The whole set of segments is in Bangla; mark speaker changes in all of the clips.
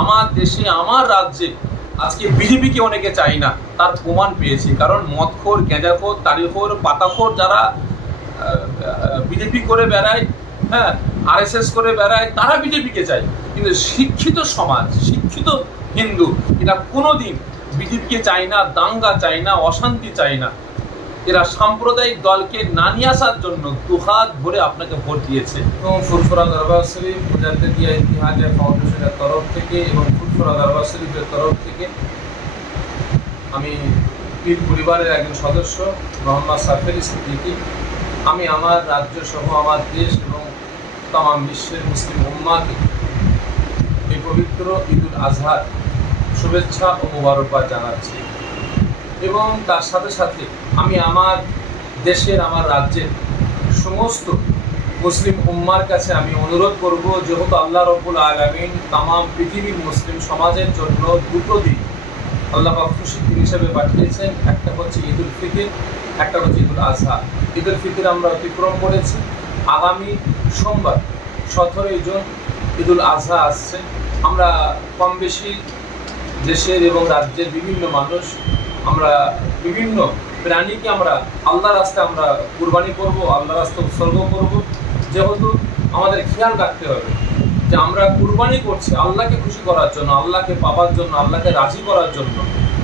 Speaker 1: আমার দেশে, আমার রাজ্যে, আজকে বিজেপিকে অনেকে চাই না, তার প্রমাণ পেয়েছি। কারণ মদখোর, গেঁজাখোর তারিখোর পাতাখোর যারা বিজেপি করে বেড়ায় হ্যাঁ আরএসএস করে বেড়ায়, তারা বিজেপিকে চায়। কিন্তু শিক্ষিত সমাজ, শিক্ষিত হিন্দু এটা কোনোদিন বিজেপিকে চায় না, দাঙ্গা চায় না, অশান্তি চায় না। এরা সাম্প্রদায়িক দলকে না নিয়ে আসার জন্য দুহাত ভরে আপনাকে ভোট দিয়েছে। এবং ফুরফুরা দরবার শরীফ মুজাদ্দিদিয়া ইতিহাদিয়া ফাউন্ডেশনের তরফ থেকে এবং ফুরফুরা দরবার শরীফের তরফ থেকে আমি পীর পরিবারের একজন সদস্য, মোহাম্মদ সাফের সিদ্দিকি। আমি আমার রাজ্য সহ আমার দেশ এবং তাম বিশ্বের মুসলিম উম্মাকে এই পবিত্র ঈদুল আজহার শুভেচ্ছা ও মোবারকবাদ জানাচ্ছি। এবং তার সাথে সাথে আমি আমার দেশের, আমার রাজ্যের সমস্ত মুসলিম উম্মার কাছে আমি অনুরোধ করব, যেহেতু আল্লাহ রব্বুল আলমিন তাম পৃথিবীর মুসলিম সমাজের জন্য দুটো দিন আল্লাহ খুশির দিন হিসেবে পাঠিয়েছেন। একটা হচ্ছে ঈদুল ফিতর, একটা হচ্ছে ঈদুল আজহা ঈদুল ফিতর আমরা অতিক্রম করেছি। আগামী সোমবার, সতেরোই জুন ঈদুল আজহা আসছে। আমরা কম বেশি দেশের এবং রাজ্যের বিভিন্ন মানুষ আমরা বিভিন্ন প্রাণীকে আমরা আল্লাহ রাস্তায় আমরা কুরবানি করব আল্লাহ রাস্তায় উৎসর্গ করব। যেহেতু আমাদের খেয়াল রাখতে হবে যে আমরা কুরবানি করছি আল্লাহকে খুশি করার জন্য, আল্লাহকে পাবার জন্য, আল্লাহকে রাজি করার জন্য।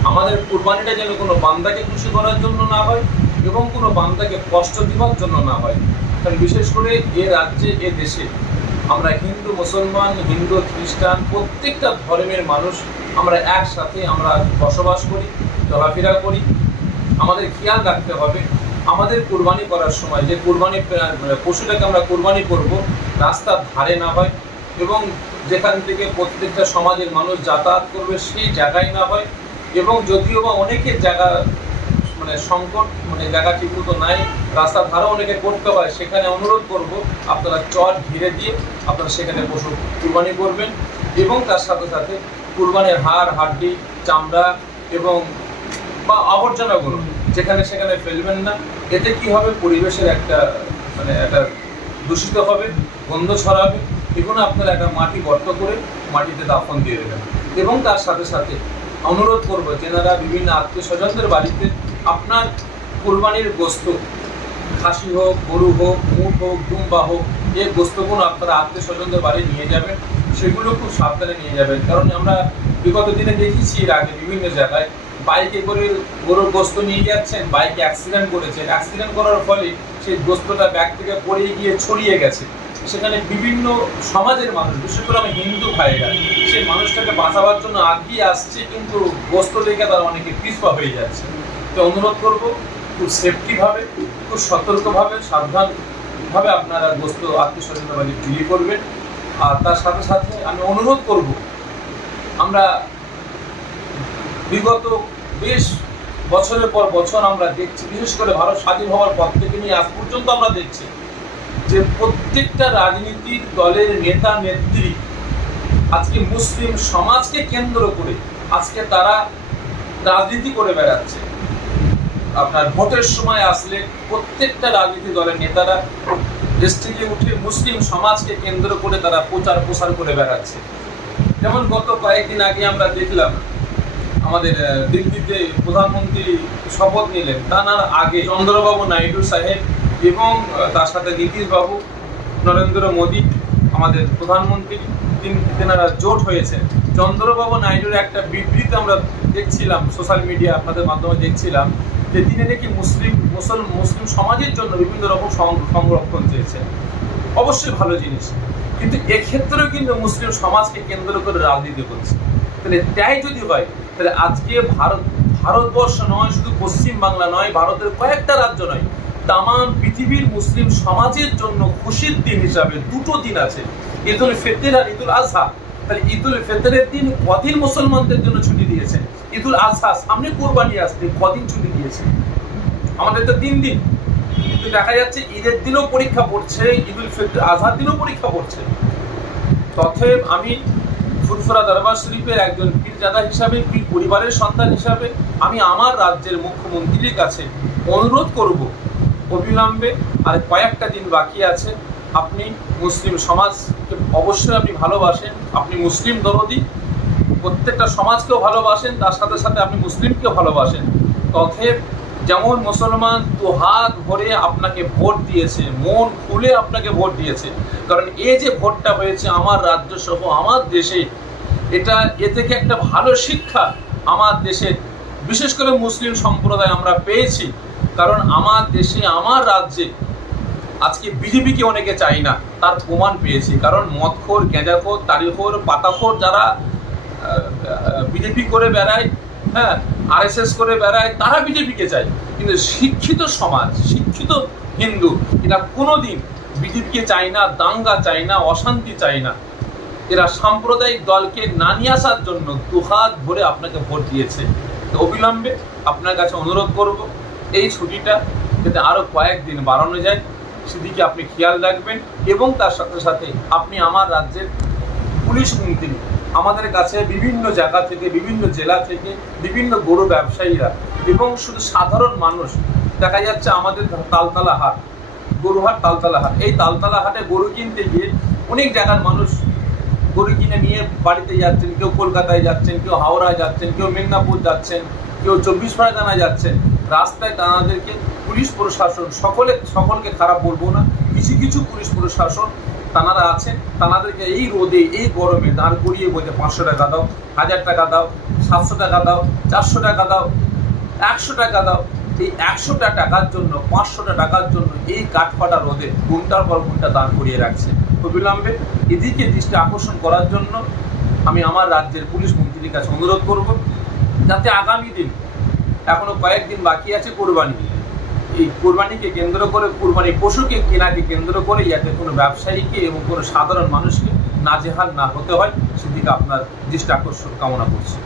Speaker 1: আমাদের কুরবানিটা যেন কোনো বান্দাকে খুশি করার জন্য না হয় এবং কোনো বান্দাকে কষ্ট দিবার জন্য না হয়। কারণ বিশেষ করে এ রাজ্যে, এ দেশে আমরা হিন্দু, মুসলমান, হিন্দু, খ্রিস্টান প্রত্যেকটা ধর্মের মানুষ আমরা একসাথে আমরা বসবাস করি। চলাফেরা করি। আমাদের খেয়াল রাখতে হবে। আমাদের কোরবানি করার সময় যে কোরবানি পশুটাকে আমরা কোরবানি করব রাস্তার ধারে না হয় এবং যেখান থেকে প্রত্যেকটা সমাজের মানুষ যাতায়াত করবে সেই জায়গায় না হয় এবং যদিও বা অনেকের জায়গা মানে সংকট মানে জায়গা ঠিকমতো নাই রাস্তার ধারে অনেকে করতে হয় সেখানে অনুরোধ করব আপনারা চট ঘিরে দিয়ে আপনারা সেখানে পশু কুরবানি করবেন এবং তার সাথে সাথে কুরবানির হাড়, হাড্ডি, চামড়া এবং বা আবর্জনাগুলো, যেখানে সেখানে ফেলবেন না, এতে কি হবে? পরিবেশের একটা মানে একটা দূষিত হবে, গন্ধ ছড়াবে এগুলো আপনারা একটা মাটি গর্ত করে মাটিতে দাফন দিয়ে দেবেন। এবং তার সাথে সাথে অনুরোধ করব, যেনারা বিভিন্ন আত্মীয় স্বজনদের বাড়িতে, আপনার কোরবানির গোস্ত, খাসি হোক, গরু হোক মুখ হোক, দুম্বা হোক এই গোস্তগুলো আপনারা আত্মীয় স্বজনদের বাড়ি নিয়ে যাবেন, সেগুলো খুব সাবধানে নিয়ে যাবেন। কারণ আমরা বিগত দিনে দেখেছি, এর আগে বিভিন্ন জায়গায় বাইকে করে গরুর গোস্ত নিয়ে যাচ্ছেন, বাইকে অ্যাক্সিডেন্ট করেছে। অ্যাক্সিডেন্ট করার ফলে সেই গোস্তটা ব্যাগ থেকে পড়ে গিয়ে ছড়িয়ে গেছে। সেখানে বিভিন্ন সমাজের মানুষ, বিশেষ করে আমি হিন্দু ভাইরা সেই মানুষটাকে বাঁচাবার জন্য আগিয়ে আসছে, কিন্তু গোস্ত দেখে তারা অনেকে পিছপা হয়ে যাচ্ছে। তো অনুরোধ করব, খুব সেফটিভাবে খুব সতর্কভাবে, সাবধানভাবে আপনারা গোস্ত আত্মীয় স্বজনের বাড়ি বিলি করবেন। আর তার সাথে সাথে আমি অনুরোধ করব, আমরা বিগত বেশ বছরের পর বছর আমরা দেখছি, বিশেষ করে ভারত স্বাধীন হওয়ার পর থেকে নিয়ে আজ পর্যন্ত আমরা দেখছি যে প্রত্যেকটা রাজনীতির দলের নেতা, নেত্রী আজকে মুসলিম সমাজকে কেন্দ্র করে আজকে তারা রাজনীতি করে বেড়াচ্ছে। আপনার ভোটের সময় আসলে প্রত্যেকটা রাজনীতি দলের নেতারা দেশ থেকে উঠে মুসলিম সমাজকে কেন্দ্র করে তারা প্রচার প্রসার করে বেড়াচ্ছে। যেমন গত কয়েকদিন আগে আমরা দেখলাম আমাদের দিল্লিতে প্রধানমন্ত্রী শপথ নিলেন। তার আগে চন্দ্রবাবু নাইডু সাহেব এবং তার সাথে নীতিশবাবু নরেন্দ্র মোদী, আমাদের প্রধানমন্ত্রী, তিন- তেনারা জোট হয়েছে চন্দ্রবাবু নাইডুর একটা বিবৃতি আমরা দেখছিলাম সোশ্যাল মিডিয়া আপনাদের মাধ্যমে দেখছিলাম, যে তিনি নাকি মুসলিম, মুসল, মুসলিম সমাজের জন্য বিভিন্ন রকম সংরক্ষণ চেয়েছেন। অবশ্যই ভালো জিনিস। কিন্তু এক্ষেত্রেও কিন্তু মুসলিম সমাজকে কেন্দ্র করে রাজনীতি করছে। তাহলে তাই যদি হয়, তাহলে আজকে ভারত, ভারতবর্ষ নয়, শুধু পশ্চিম বাংলা নয়, ভারতের কয়েকটা রাজ্য নয় তাম পৃথিবীর মুসলিম সমাজের জন্য খুশির দিন হিসাবে দুটো দিন আছে, ঈদুল ফিতর আর ঈদুল আজহা। তাহলে ঈদুল ফিতরের দিন কদিন মুসলমানদের জন্য ছুটি দিয়েছেন ঈদুল আজহা, সামনে কোরবানি আসতে কদিন ছুটি দিয়েছে? আমাদের তো তিন দিন। কিন্তু দেখা যাচ্ছে ঈদের দিনও পরীক্ষা পড়ছে, ঈদুল ফিতর, আজহার দিনও পরীক্ষা পড়ছে। তথেব আমি ফুরফুরা দরবার শরীফের একজন পীরজাদা হিসাবে, পীর পরিবারের সন্তান হিসাবে আমি আমার রাজ্যের মুখ্যমন্ত্রীর কাছে অনুরোধ করব। অবিলম্বে আর কয়েকটা দিন বাকি আছে। আপনি মুসলিম সমাজকে অবশ্যই আপনি ভালোবাসেন। আপনি মুসলিম দরদি, প্রত্যেকটা সমাজকেও ভালোবাসেন। তার সাথে সাথে আপনি মুসলিমকেও ভালোবাসেন। তথেব যেমন মুসলমান দু হাত ভরে আপনাকে ভোট দিয়েছে, মন খুলে আপনাকে ভোট দিয়েছে। কারণ এই যে ভোটটা হয়েছে আমার রাজ্য সহ আমার দেশে, এটা এ থেকে একটা ভালো শিক্ষা আমার দেশে বিশেষ করে মুসলিম সম্প্রদায় আমরা পেয়েছি। কারণ আমার দেশে, আমার রাজ্যে আজকে বিজেপিকে অনেকে চাই না, তার প্রমাণ পেয়েছি। কারণ মদখোর, গেঁজাখোর, তারিখোর, পাতাখোর যারা বিজেপি করে বেড়ায় হ্যাঁ আরএসএস করে বেড়ায়, তারা বিজেপিকে চায়। কিন্তু শিক্ষিত সমাজ, শিক্ষিত হিন্দু, এরা কোনোদিন বিজেপিকে চায় না, দাঙ্গা চায় না, অশান্তি চায় না। এরা সাম্প্রদায়িক দলকে না নিয়ে আসার জন্য দুহাত ভরে আপনাকে ভোট দিয়েছে। অবিলম্বে আপনার কাছে অনুরোধ করব, এই ছুটিটা যাতে আরও কয়েকদিন বাড়ানো যায়, সেদিকে আপনি খেয়াল রাখবেন এবং তার সাথে সাথে আপনি আমার রাজ্যের পুলিশ মন্ত্রী আমাদের কাছে বিভিন্ন জায়গা থেকে, বিভিন্ন জেলা থেকে বিভিন্ন গরু ব্যবসায়ীরা এবং শুধু সাধারণ মানুষ দেখা যাচ্ছে আমাদের তালতলা হাট গরুহাট তালতলা হাট। এই তালতলা হাটে গরু কিনতে গিয়ে অনেক জায়গার মানুষ গরু কিনে নিয়ে বাড়িতে যাচ্ছেন, কেউ কলকাতায় যাচ্ছেন, কেউ হাওড়ায় যাচ্ছেন, কেউ মেদিনীপুর যাচ্ছেন, কেউ চব্বিশ পরগনায় যাচ্ছেন। রাস্তায় তাদেরকে পুলিশ প্রশাসন, সকলে, সকলকে খারাপ বলব না, কিছু কিছু পুলিশ প্রশাসন তানারা আছেন তানাদেরকে এই রোদে, এই গরমে দাঁড় করিয়ে বলতে পাঁচশো টাকা দাও, হাজার টাকা দাও, সাতশো টাকা দাও, চারশো টাকা দাও, একশো টাকা দাও। এই একশোটা টাকার জন্য, পাঁচশোটা টাকার জন্য এই কাঠফাটা রোদে ঘুমটার পর ঘুমটা দাঁড় করিয়ে রাখছে। অবিলম্বে এদিকে দৃষ্টি আকর্ষণ করার জন্য আমি আমার রাজ্যের পুলিশ মন্ত্রীর কাছে অনুরোধ করব, যাতে আগামী দিন এখনও কয়েকদিন বাকি আছে কোরবানি। এই কোরবানিকে কেন্দ্র করে, কোরবানি পশুকে কেনাকে কেন্দ্র করে যাতে কোনো ব্যবসায়ীকে এবং কোনো সাধারণ মানুষকে নাজেহাল না হতে হয়, সেদিকে আপনার দৃষ্টি আকর্ষণ কামনা করছি।